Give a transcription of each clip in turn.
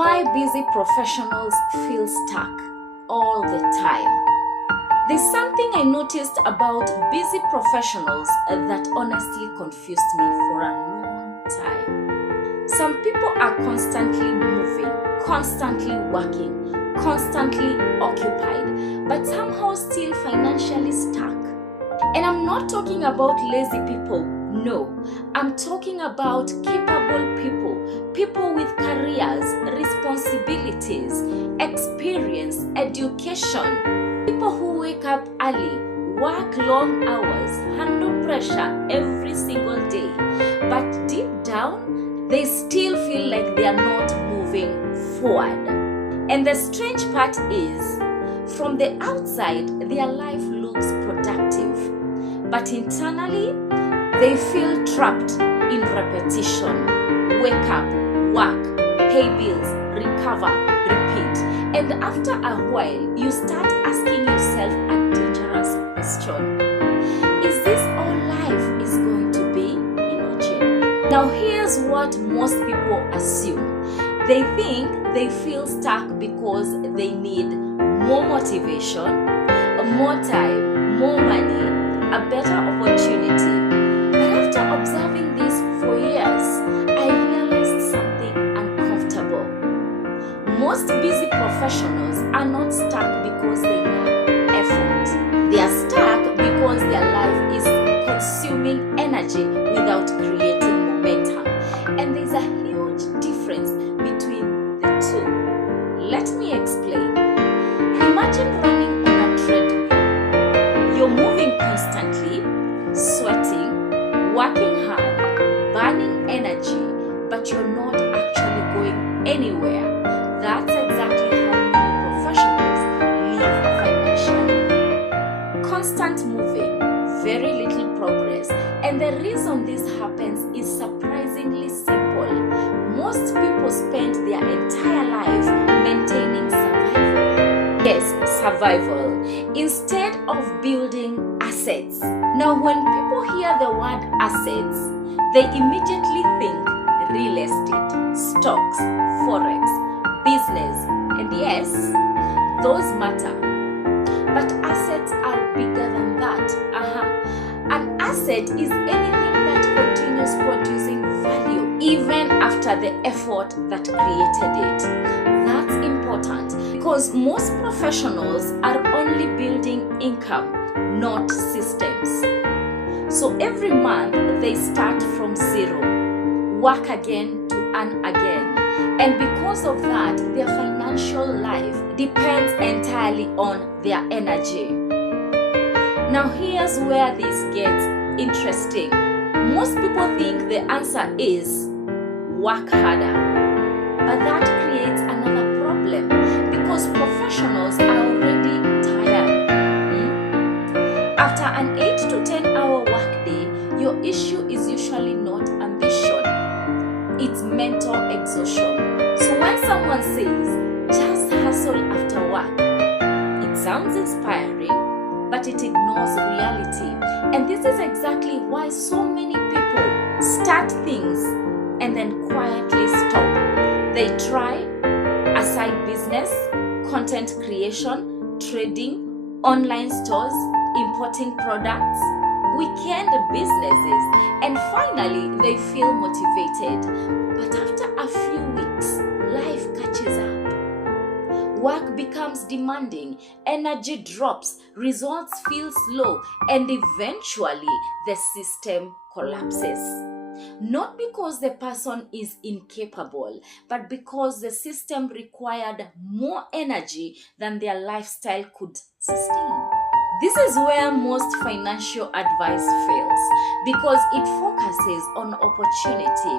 Why busy professionals feel stuck all the time. There's something I noticed about busy professionals that honestly confused me for a long time. Some people are constantly moving, constantly working, constantly occupied, but somehow still financially stuck. And I'm not talking about lazy people, no. I'm talking about capable people with careers, responsibilities, experience, education, people who wake up early, work long hours, handle pressure every single day, but deep down, they still feel like they are not moving forward. And the strange part is, from the outside, their life looks productive, but internally, they feel trapped in repetition. Wake up, work, pay bills, recover, repeat. And after a while, you start asking yourself a dangerous question. Is this all life is going to be? Imagine. Now here's what most people assume. They think they feel stuck because they need more motivation, more time, more money, a better opportunity. But after observing this for years, I realized something uncomfortable. Most busy professionals are not stuck because they lack effort. They are stuck because their life is consuming energy without creating momentum. And there's a huge difference between the two. Let me explain. Imagine running on a treadmill. You're moving constantly, sweating, working hard, burning energy, but you're not actually going anywhere. That's exactly how many professionals live financially. Constant moving, very little progress. And the reason this happens is surprisingly simple. Most people spend their entire life maintaining survival. Yes, survival, instead of building assets. Now, when people hear the word assets, they immediately think real estate, stocks, forex, business, and yes, those matter. But assets are bigger than that. An asset is anything that continues producing value even after the effort that created it. That's important because most professionals are only building income, not systems. So every month they start from zero, work again to earn again. And because of that, their financial life depends entirely on their energy. Now here's where this gets interesting. Most people think the answer is work harder. But that creates another problem because professionals are already tired. After an 8 to 10 hour workday, your issue is usually not ambition, it's mental exhaustion. So when someone says, just hustle after work, it sounds inspiring, but it ignores reality. And this is exactly why so many people start things and then quietly stop. They try a side business, content creation, trading, online stores, importing products, weekend businesses, and finally they feel motivated. But after a few weeks, life catches up. Work becomes demanding, energy drops, results feel slow, and eventually the system collapses. Not because the person is incapable, but because the system required more energy than their lifestyle could sustain. This is where most financial advice fails because it focuses on opportunity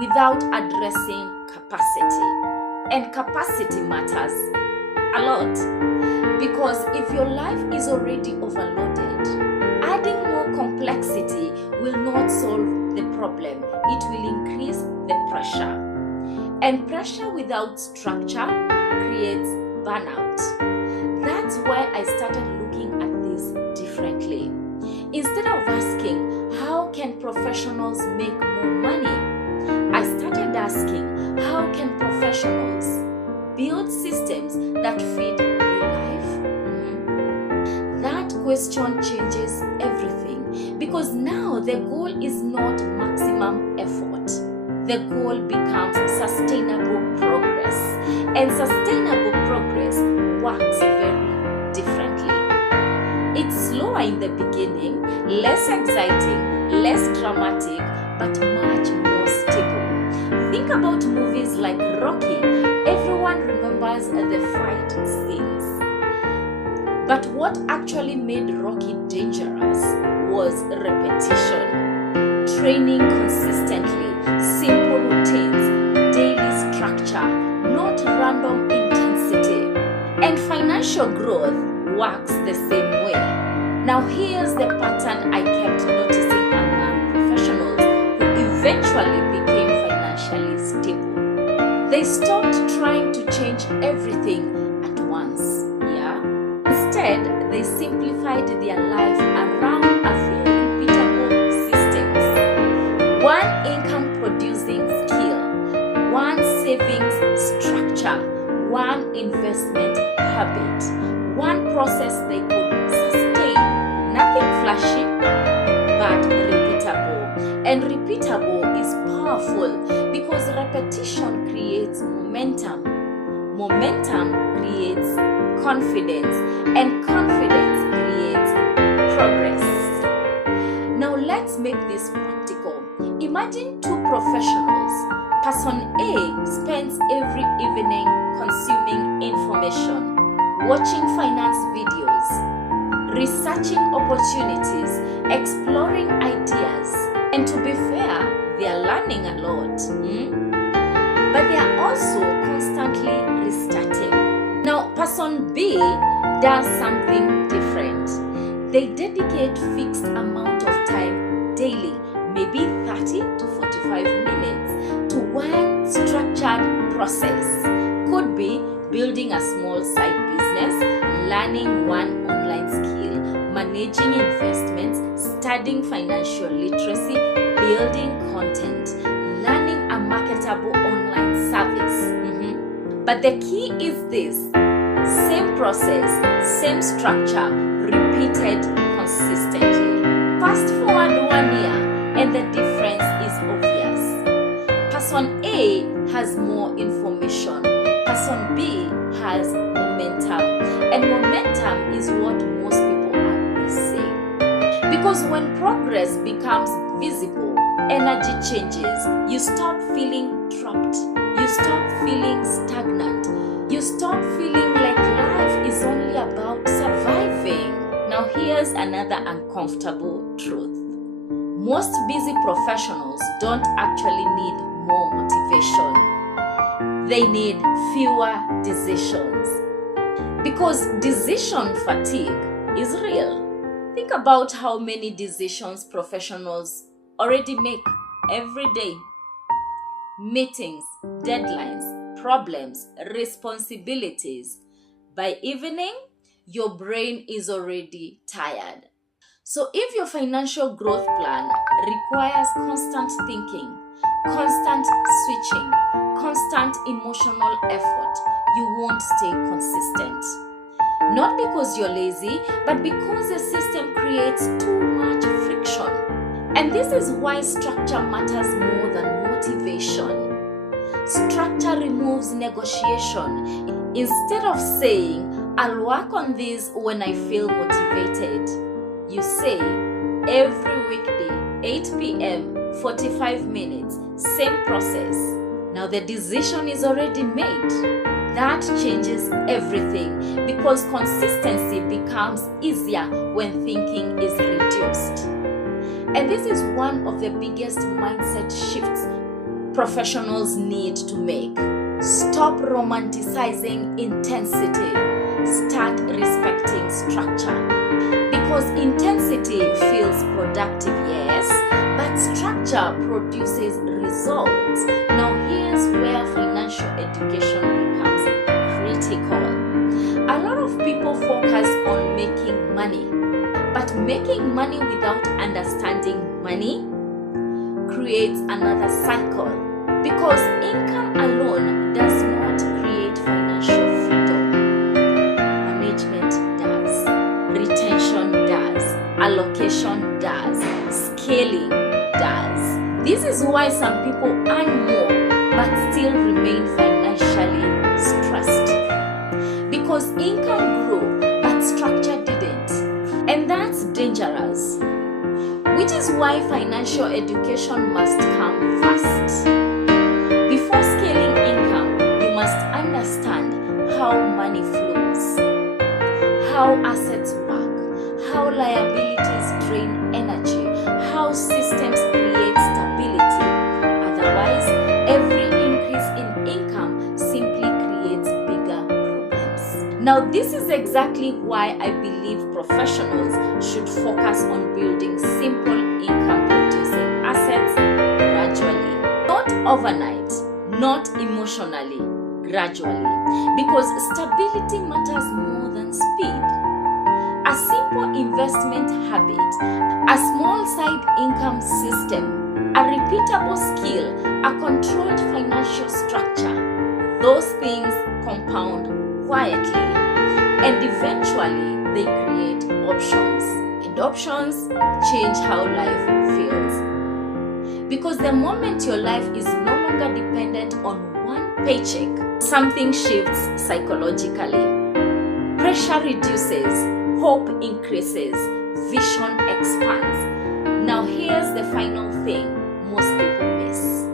without addressing capacity. And capacity matters a lot because if your life is already overloaded, adding more complexity will not solve the problem. It will increase the pressure. And pressure without structure creates burnout. That's why I started looking at this differently. Instead of asking, how can professionals make more money? I started asking, how can professionals question changes everything, because now the goal is not maximum effort. The goal becomes sustainable progress, and sustainable progress works very differently. It's slower in the beginning, less exciting, less dramatic, but much more stable. Think about movies like Rocky. Everyone remembers the fight scenes. But what actually made Rocky dangerous was repetition. Training consistently, simple routines, daily structure, not random intensity. And financial growth works the same way. Now here's the pattern I kept noticing among professionals who eventually became financially stable. They stopped trying to change everything at once. Instead, they simplified their life around a few repeatable systems. One income producing skill, one savings structure, one investment habit, one process they could sustain. Nothing flashy, but repeatable. And repeatable is powerful because repetition creates momentum. Momentum creates confidence, and confidence creates progress. Now let's make this practical. Imagine two professionals. Person A spends every evening consuming information, watching finance videos, researching opportunities, exploring ideas. And to be fair, they are learning a lot. But they are also constantly restarting. Now, person B does something different. They dedicate fixed amount of time daily, maybe 30 to 45 minutes, to one structured process. Could be building a small side business, learning one online skill, managing investments, studying financial literacy, building content, learning a marketable online service. But the key is this: same process, same structure, repeated consistently. Fast forward 1 year and the difference is obvious. Person A has more information. Person B has momentum. And momentum is what most people are missing. Because when progress becomes visible, energy changes. You stop feeling trapped. You stop feeling stagnant. You stop feeling like life is only about surviving. Now here's another uncomfortable truth. Most busy professionals don't actually need more motivation. They need fewer decisions. Because decision fatigue is real. Think about how many decisions professionals already make every day. Meetings, deadlines, problems, responsibilities. By evening, your brain is already tired. So if your financial growth plan requires constant thinking, constant switching, constant emotional effort, you won't stay consistent. Not because you're lazy, but because the system creates too much friction. And this is why structure matters more than motivation. Structure removes negotiation. Instead of saying, I'll work on this when I feel motivated, you say, every weekday, 8 p.m., 45 minutes, same process. Now the decision is already made. That changes everything because consistency becomes easier when thinking is reduced. And this is one of the biggest mindset shifts professionals need to make. Stop romanticizing intensity. Start respecting structure. Because intensity feels productive, yes, but structure produces results. Now here's where financial education becomes critical. A lot of people focus on making money, but making money without understanding money creates another cycle. Because income alone does not create financial freedom. Management does. Retention does. why some people earn more but still remain financially stressed. Because income grew but structure didn't. And that's dangerous. Which is why financial education must come first. Before scaling income, you must understand how money flows, how assets work, how liabilities drain energy, how systems create stability. Otherwise, every increase in income simply creates bigger problems. Now, this is exactly why I believe professionals should focus on building simple income-producing assets gradually. Not overnight, not emotionally, gradually. Because stability matters more than speed. A simple investment habit, a small side income system, a repeatable skill, a controlled financial structure, those things compound quietly and eventually they create options. And options change how life feels. Because the moment your life is no longer dependent on one paycheck, something shifts psychologically. Pressure reduces, hope increases, vision expands. Now here's the final thing most people miss.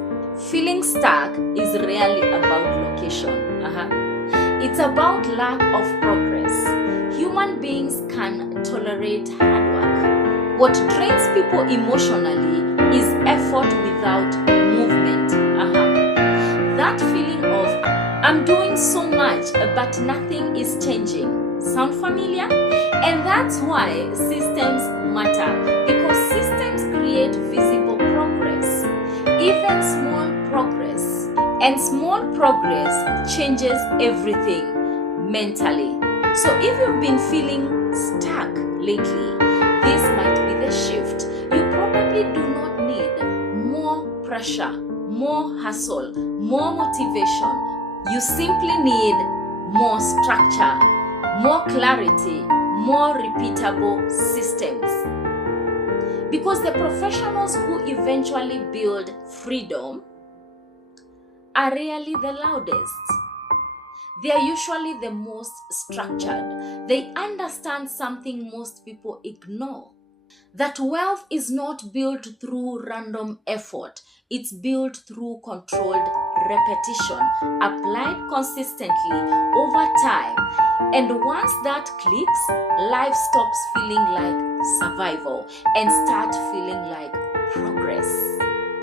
Feeling stuck is rarely about location. It's about lack of progress. Human beings can tolerate hard work. What drains people emotionally is effort without movement. That feeling of, I'm doing so much but nothing is changing. Sound familiar? And that's why systems matter, because systems create visible progress, even small progress. And small progress changes everything mentally. So if you've been feeling stuck lately, this might be the shift. You probably do not need more pressure, more hustle, more motivation. You simply need more structure, more clarity, more repeatable systems. Because the professionals who eventually build freedom are rarely the loudest. They are usually the most structured. They understand something most people ignore. That wealth is not built through random effort. It's built through controlled repetition, applied consistently over time. And once that clicks, life stops feeling like survival and starts feeling like progress.